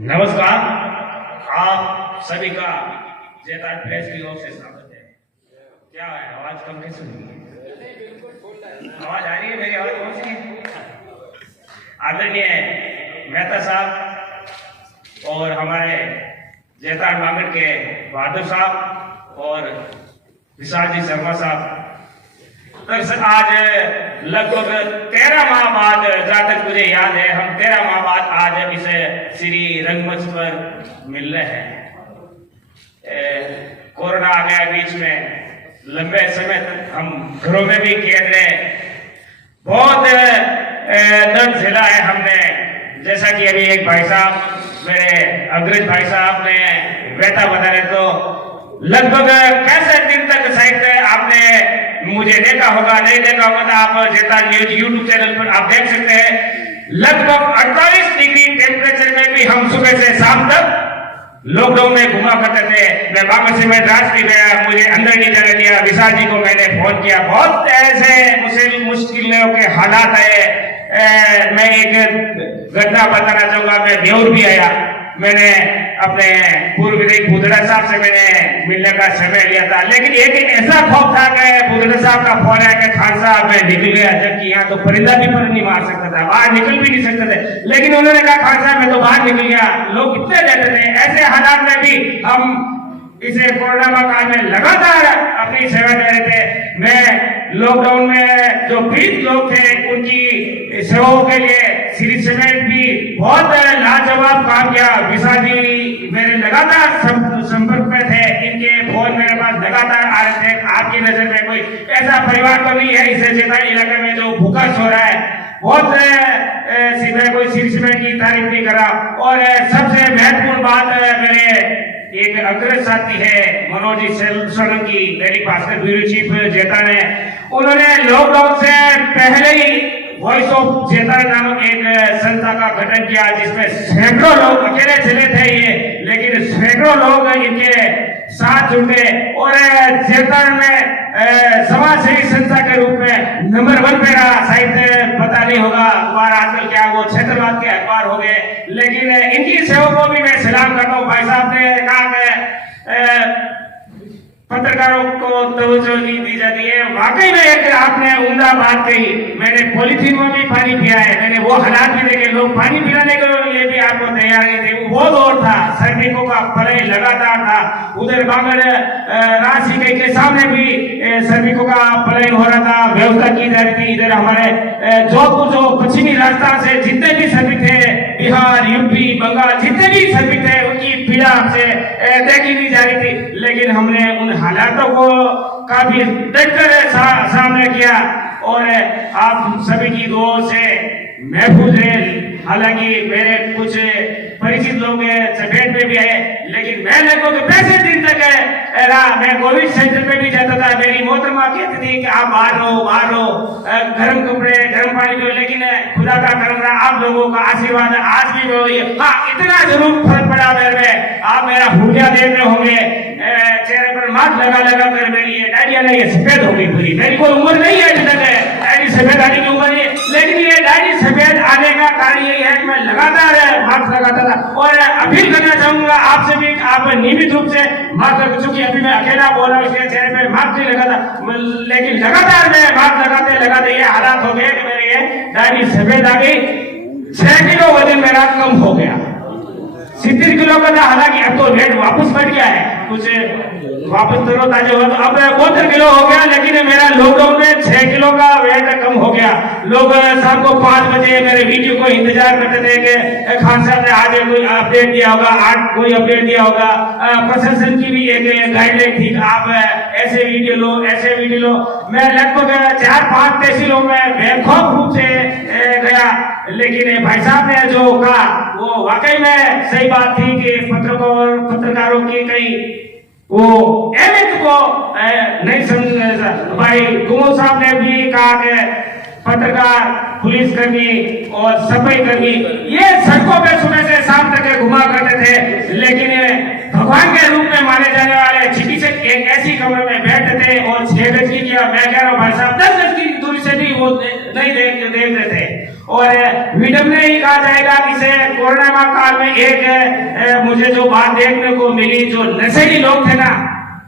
नमस्कार, आप सभी का जेता प्रेस की ओर से स्वागत है। क्या है, आवाज कम कैसे हुई? आवाज आ रही है? मेरी आवाज पहुंच रही है? आदरणीय मेहता साहब और हमारे जेता मांगड़ के बहादुर साहब और विशाल जी शर्मा साहब, दरअसल आज लगभग 13 माह बाद, जहां तक मुझे याद है, हम 13 माह बाद आज इस श्री रंगमंच पर मिल रहे हैं। कोरोना आ गया बीच में, लंबे समय तक हम घरों में भी कैद रहे, बहुत दर्द झेला है हमने। जैसा कि अभी एक भाई साहब, मेरे अग्रज भाई साहब ने व्यथा बता रहे, तो लगभग कैसे दिन तक शायद आपने मुझे देखा होगा, नहीं देखा होगा तो आप जेता न्यूज यूट्यूब चैनल पर आप देख सकते हैं। लगभग 48 डिग्री टेम्परेचर में भी हम सुबह से शाम तक लॉकडाउन में घुमा करते थे। मैं वापस से मद्रास भी गया, मुझे अंदर नहीं जाने दिया। विशाल जी को मैंने फोन किया, बहुत ऐसे मुश्किलों के हालात आए। मैं एक घटना बताना चाहूंगा, मैं देवर भी आया। मैंने अपने पूर्व विधायक बुधड़ा साहब से मैंने मिलने का समय लिया था, लेकिन एक ऐसा खौफ था कि बुधड़ा साहब का फोन आया कि खान साहब मैं निकल गया, जबकि यहाँ तो परिंदा भी पर नहीं मार सकता था, बाहर निकल भी नहीं सकते थे। लेकिन उन्होंने कहा खान साहब मैं तो बाहर निकल गया। लोग कितने डरते थे। ऐसे हालात में भी हम इसे कोरोना काल में लगातार अपनी सेवा दे रहे थे। मैं लॉकडाउन में जो पीड़ित लोग थे उनकी सेवाओं के लिए श्री सीमेंट भी बहुत लाजवाब काम किया। विशाल जी मेरे लगातार संपर्क में थे, इनके फोन मेरे पास लगातार आ रहे थे। आपकी नजर में कोई ऐसा परिवार तो नहीं है इस जेता इलाके में जो भूखा सो रहा है? बहुत सीधा कोई श्री सीमेंट की तारीफ नहीं करा। और सबसे महत्वपूर्ण बात, मेरे एक अग्रज साथी है मनोज सोलंकी, दैनिक भास्कर ब्यूरो चीफ जेता ने, उन्होंने लॉकडाउन से पहले ही वॉइस ऑफ जेता नामक एक संस्था का गठन किया, जिसमें सैकड़ों लोग, अकेले चले थे ये, लेकिन सैकड़ों लोग इनके साथ जुटे और जेता में समाज सेवी संस्था के रूप में नंबर 1 पे रहा। शायद पता नहीं होगा अखबार आजकल क्या वो क्षेत्रवाद के अखबार हो गए, लेकिन इनकी सेवा को भी मैं सलाम करता हूँ। भाई साहब ने कहा कि पत्रकारों को तवज्जो नहीं दी जाती है। वाकई में एक आपने उम्दा बात कही। मैंने पॉलिथीन में भी पानी पिया है, मैंने वो हालात भी देखे, लोग पानी पिलाने के लिए भी आपको तैयार नहीं थे। वो दौर था, सैनिकों का पलय लगातार था। उधर बांगड़ राशि के सामने भी सैनिकों का पलय हो रहा था, व्यवस्था की जा रही थी। इधर हमारे जोधपुर जो पश्चिमी राजस्थान से जितने भी सैनिक थे, बिहार, यूपी, बंगाल, जितने भी सैनिक थे, उनकी पीड़ा हमसे देखी नहीं जा रही थी। लेकिन हमने उन हालातों को काफी डटकर सामने किया और आप सभी की दुआ से महफूज रहे। हालांकि मेरे कुछ परिचित लोग चपेट में भी है, लेकिन मैं लगभग 65 दिन तक रहा। मैं कोविड सेंटर पे भी जाता था। मेरी मोहतरमा कहती थी कि आप बाहर रहो, गर्म कपड़े, गर्म पानी पियो, लेकिन खुदा का करम रहा, आप लोगों का आशीर्वाद आज भी हो। हाँ, इतना जरूर फर्क पड़ा मेरे में। आप मेरा हुलिया देख रहे होंगे, चेहरे पर मास्क लगा कर मेरी ये डायरिया नहीं, ये सफेद हो गई पूरी। मेरी कोई उम्र नहीं है अभी तक डायरी सफेद आने की उम्र नहीं, लेकिन ये डायरी सफेद आने का कारण यही है कि मैं लगातार मास्क लगाता था। और अपील करना चाहूंगा आपसे भी, आप नियमित रूप से मास्क, चूंकि अभी मैं अकेला बोल रहा हूँ इसलिए चेहरे पे मास्क नहीं लगाता, लेकिन लगातार मैं मास्क लगाते ये हालात हो गए कि मेरी ये डायरी सफेद आ गई। 6 किलो वजन मेरा कम हो गया। 70 किलो का था, हालांकि अब तो वेट वापस बढ़ गया है, कुछ वापस तरो ताजा हुआ, तो अब 72 किलो हो गया। लेकिन मेरा लॉकडाउन में 6 किलो का वेट कम हो गया। लोग शाम को 5 बजे मेरे वीडियो को इंतजार करते थे कि खान साहब ने आज कोई अपडेट दिया होगा, आज कोई अपडेट दिया होगा। प्रशासन की भी एक गाइडलाइन थी कि आप ऐसे वीडियो लो, ऐसे वीडियो लो। मैं लगभग 4-5 तहसीलों में बेखौफ रूप से गया, लेकिन भाई साहब ने जो कहा वो वाकई में सही बात थी कि पत्रकारों की कई वो अहमियत को नहीं समझा। भाई कुमार साहब ने भी कहा कि पत्रकार, पुलिस कर्मी और सफाई कर्मी ये सड़कों पे सुबह से शाम तक घुमा करते थे, लेकिन भगवान के रूप में माने जाने वाले चिकित्सक एक ऐसी कमरे में बैठते थे और 6 गज की, मैं कह रहा हूँ भाई साहब 10 गज की दूरी से भी वो नहीं देख रहे थे। और वीडियो में ही कहा जाएगा कि से कोरोना काल में एक मुझे जो बात देखने को मिली, जो नशेड़ी लोग थे ना,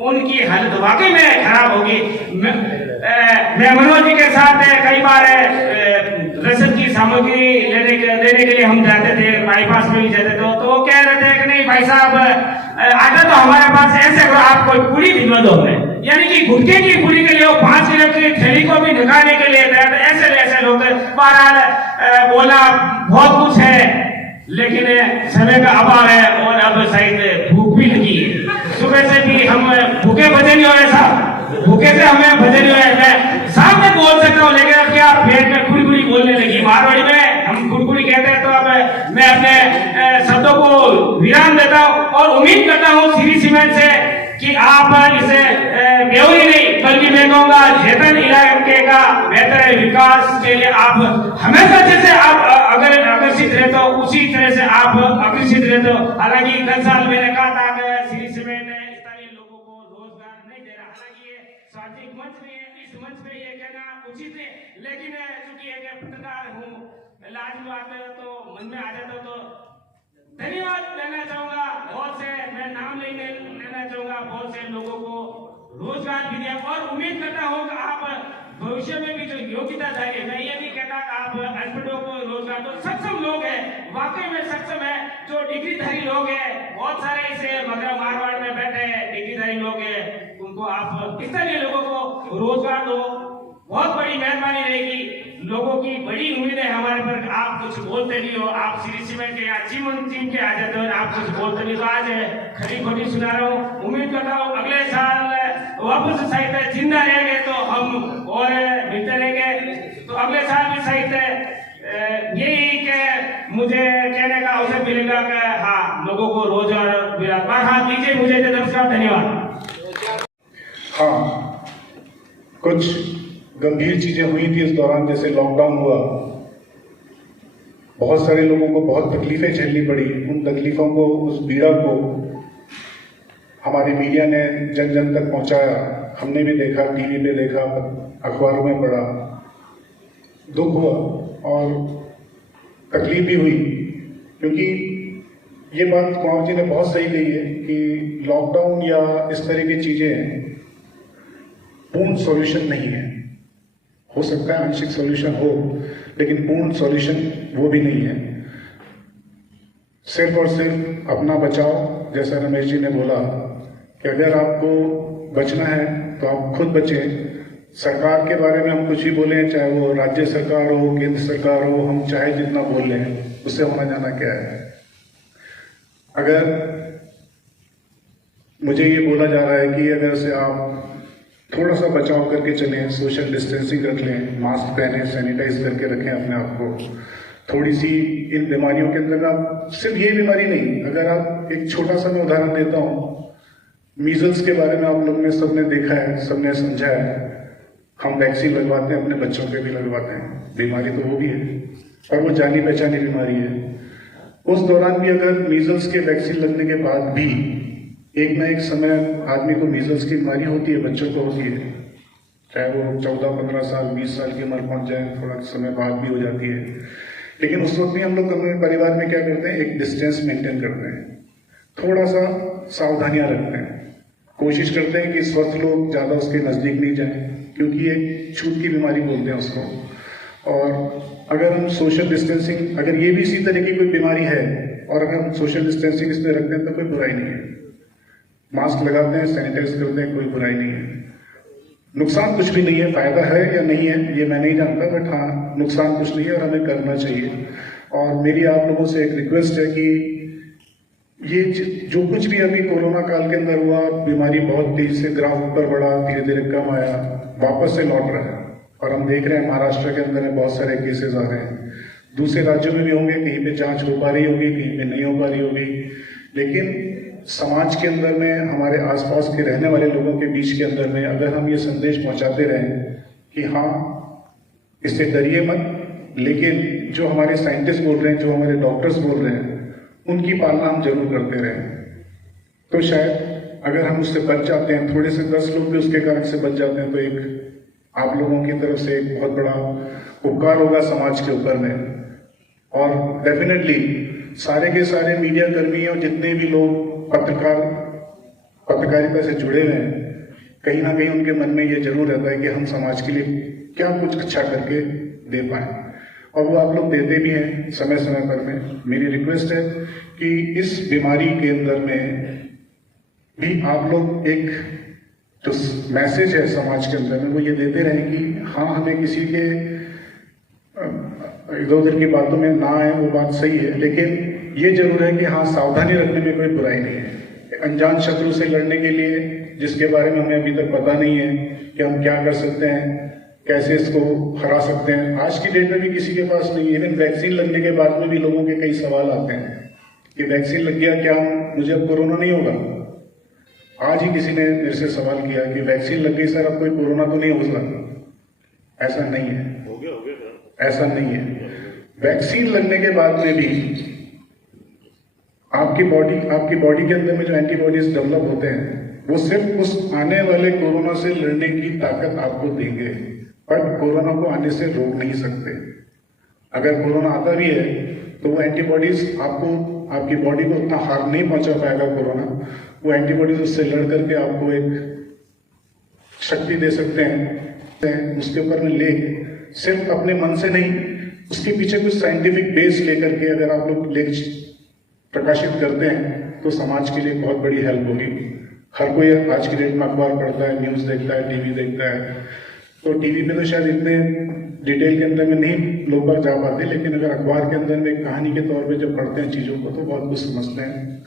उनकी हालत वाकई में खराब होगी। मैं मनोज जी के साथ कई बार राशन की सामग्री देने के लिए हम जाते थे, बाईपास में भी जाते थे, तो वो कह रहे थे कि नहीं भाई साहब आटा तो हमारे पास, ऐसे करो आप कोई पूरी भिजवा दो हमें, यानी कि गुटके की पूरी के लिए 5 किलो की थैली को भी निकालने के लिए ऐसे लोग। बहरहाल बोला बहुत कुछ है, लेकिन समय का अभाव है और अब शायद भूख भी लगी है। सुबह से भी हम भूखे भजे नहीं हो रहे साहब, भूखे से हमें भजे नहीं हो रहे। मैं सामने बोल सकता हूँ, लेकिन अब क्या पेट में खुड़ी बोलने लगी। मारवाड़ी में हम खुड़ी कहते हैं। तो अब मैं अपने शब्दों को विराम देता हूँ और उम्मीद करता हूँ श्री सीमेंट से कि आप इसे बेवरी नहीं बल्कि मैं कहूँगा जेतन इलाके का बेहतर विकास के लिए आप हमेशा जैसे आप अगर आकर्षित रहते हो उसी तरह से आप आकर्षित रहते हो। हालांकि 10 साल मैंने कहा था कि श्री सीमेंट स्थानीय लोगों को रोजगार नहीं दे रहा, हालांकि ये सामाजिक मंच में है, इस मंच पे ये कहना उचित है, लेकिन चूंकि एक पत्रकार हूँ, लाज बात तो मन में आ जाता, तो धन्यवाद देना चाहूंगा। बहुत से मैं नाम लेना चाहूंगा, बहुत से लोगों को रोजगार भी दिया और उम्मीद करता हूं कि आप भविष्य में भी जो योग्यता चाहिए, मैं ये नहीं कहता कि आप अनपढ़ों को रोजगार, तो सक्षम लोग हैं, वाकई में सक्षम है, जो डिग्रीधारी लोग हैं, बहुत सारे इसे मगर मारवाड़ में बैठे हैं डिग्रीधारी लोग हैं, उनको आप स्थानीय लोगों को रोजगार दो, बहुत बड़ी मेहरबानी रहेगी। लोगों की बड़ी उम्मीद है हमारे पर। आप कुछ बोलते नहीं हो, आप श्री सीमेंट के जीवन टीम के आ जाते हो, आप कुछ बोलते नहीं, तो आज खरी खोटी सुना रहा हूँ। उम्मीद करता हूँ अगले साल वापस साहित्य जिंदा रहेंगे तो हम और मिलते रहेंगे, तो अगले साल भी साहित्य यही के मुझे कहने का अवसर मिलेगा कि हाँ लोगों को रोजगार मिला। हाँ दीजिए मुझे, नमस्कार, धन्यवाद। हाँ, कुछ गंभीर चीजें हुई थी इस दौरान, जैसे लॉकडाउन हुआ, बहुत सारे लोगों को बहुत तकलीफें झेलनी पड़ी। उन तकलीफों को, उस पीड़ा को हमारी मीडिया ने जन जन तक पहुंचाया। हमने भी देखा, टीवी पे देखा, अखबारों में पढ़ा, दुख हुआ और तकलीफ भी हुई, क्योंकि ये बात कुमार जी ने बहुत सही कही है कि लॉकडाउन या इस तरह की चीजें पूर्ण सॉल्यूशन नहीं है। हो सकता है आंशिक सॉल्यूशन हो, लेकिन पूर्ण सॉल्यूशन वो भी नहीं है। सिर्फ और सिर्फ अपना बचाओ, जैसा रमेश जी ने बोला कि अगर आपको बचना है तो आप खुद बचें। सरकार के बारे में हम कुछ भी बोलें, चाहे वो राज्य सरकार हो, केंद्र सरकार हो, हम चाहे जितना बोल लें, उससे होना जाना क्या है। अगर मुझे ये बोला जा रहा है कि अगर से आप थोड़ा सा बचाव करके चलें, सोशल डिस्टेंसिंग रख लें, मास्क पहने, सैनिटाइज करके रखें अपने आप को, थोड़ी सी इन बीमारियों के अंदर, आप सिर्फ ये बीमारी नहीं, अगर आप एक छोटा सा मैं उदाहरण देता हूँ, मीजल्स के बारे में आप लोग ने सबने देखा है, सबने समझा है, हम वैक्सीन लगवाते हैं, अपने बच्चों के भी लगवाते हैं, बीमारी तो वो भी है और वो जानी पहचानी बीमारी है। उस दौरान भी अगर मीजल्स के वैक्सीन लगने के बाद भी एक ना एक समय आदमी को मीजल्स की बीमारी होती है, बच्चों को होती है, चाहे वो 14-15 साल 20 साल की उम्र पहुंच जाए, थोड़ा समय बाद भी हो जाती है। लेकिन उस वक्त भी हम लोग अपने परिवार में क्या करते हैं, एक डिस्टेंस मेंटेन करते हैं, थोड़ा सा सावधानियां रखते हैं, कोशिश करते हैं कि स्वस्थ लोग ज्यादा उसके नजदीक नहीं जाएं, क्योंकि एक छूत की बीमारी बोलते हैं उसको। और अगर हम सोशल डिस्टेंसिंग, अगर ये भी इसी तरह की कोई बीमारी है और अगर हम सोशल डिस्टेंसिंग इसमें रखते हैं तो कोई बुराई नहीं है। मास्क लगाते हैं, सैनिटाइज करते हैं, कोई बुराई नहीं है। नुकसान कुछ भी नहीं है, फायदा है या नहीं है ये मैं नहीं जानता, बट हाँ नुकसान कुछ नहीं है और हमें करना चाहिए। और मेरी आप लोगों से एक रिक्वेस्ट है कि ये जो कुछ भी अभी कोरोना काल के अंदर हुआ, बीमारी बहुत तेजी से ग्राफ ऊपर बढ़ा, धीरे धीरे कम आया, वापस से लौट रहा है और हम देख रहे हैं महाराष्ट्र के अंदर में बहुत सारे केसेस आ रहे हैं। दूसरे राज्यों में भी होंगे, कहीं पे जांच हो पा रही होगी, कहीं पे नहीं हो पा रही होगी, लेकिन समाज के अंदर में, हमारे आसपास के रहने वाले लोगों के बीच के अंदर में अगर हम ये संदेश पहुंचाते रहें कि हाँ इससे डरिए मत, लेकिन जो हमारे साइंटिस्ट बोल रहे हैं, जो हमारे डॉक्टर्स बोल रहे हैं, उनकी पालना हम जरूर करते रहें, तो शायद अगर हम उससे बच जाते हैं, थोड़े से 10 लोग भी उसके कारण से बच जाते हैं, तो एक आप लोगों की तरफ से एक बहुत बड़ा उपकार होगा समाज के ऊपर में। और डेफिनेटली सारे के सारे मीडिया कर्मी और जितने भी लोग पत्रकारिता से जुड़े हुए हैं, कहीं ना कहीं उनके मन में ये जरूर रहता है कि हम समाज के लिए क्या कुछ अच्छा करके दे पाए, और वो आप लोग देते भी हैं समय समय पर में। मेरी रिक्वेस्ट है कि इस बीमारी के अंदर में भी आप लोग एक जो मैसेज है समाज के अंदर में वो ये देते रहें कि हाँ, हमें किसी के इधर उधर की बातों में ना आए, वो बात सही है, लेकिन ये जरूर है कि हाँ, सावधानी रखने में कोई बुराई नहीं है। अनजान शत्रु से लड़ने के लिए, जिसके बारे में हमें अभी तक पता नहीं है कि हम क्या कर सकते हैं, कैसे इसको हरा सकते हैं, आज की डेट में भी किसी के पास नहीं है। इवन वैक्सीन लगने के बाद में भी लोगों के कई सवाल आते हैं कि वैक्सीन लग गया, क्या मुझे अब कोरोना नहीं होगा। आज ही किसी ने मेरे से सवाल किया कि वैक्सीन लग गई सर, अब कोई कोरोना तो नहीं हो सकता। ऐसा नहीं है, ऐसा नहीं है। वैक्सीन लगने के बाद में भी आपकी बॉडी के अंदर में जो एंटीबॉडीज डेवलप होते हैं वो सिर्फ उस आने वाले कोरोना से लड़ने की ताकत आपको देंगे, बट कोरोना को आने से रोक नहीं सकते। अगर कोरोना आता भी है तो वो एंटीबॉडीज आपकी बॉडी को उतना हार्म नहीं पहुंचा पाएगा कोरोना। वो एंटीबॉडीज उससे लड़ करके आपको एक शक्ति दे सकते हैं। उसके ऊपर में सिर्फ अपने मन से नहीं, उसके पीछे कुछ साइंटिफिक बेस लेकर के अगर आप लोग प्रकाशित करते हैं तो समाज के लिए बहुत बड़ी हेल्प होगी। हर कोई आज की डेट में अखबार पढ़ता है, न्यूज़ देखता है, टीवी देखता है, तो टीवी पे तो शायद इतने डिटेल के अंदर में नहीं लोग बाग जा पाते, लेकिन अगर अखबार के अंदर में एक कहानी के तौर पे जब पढ़ते हैं चीज़ों को तो बहुत कुछ समझते हैं।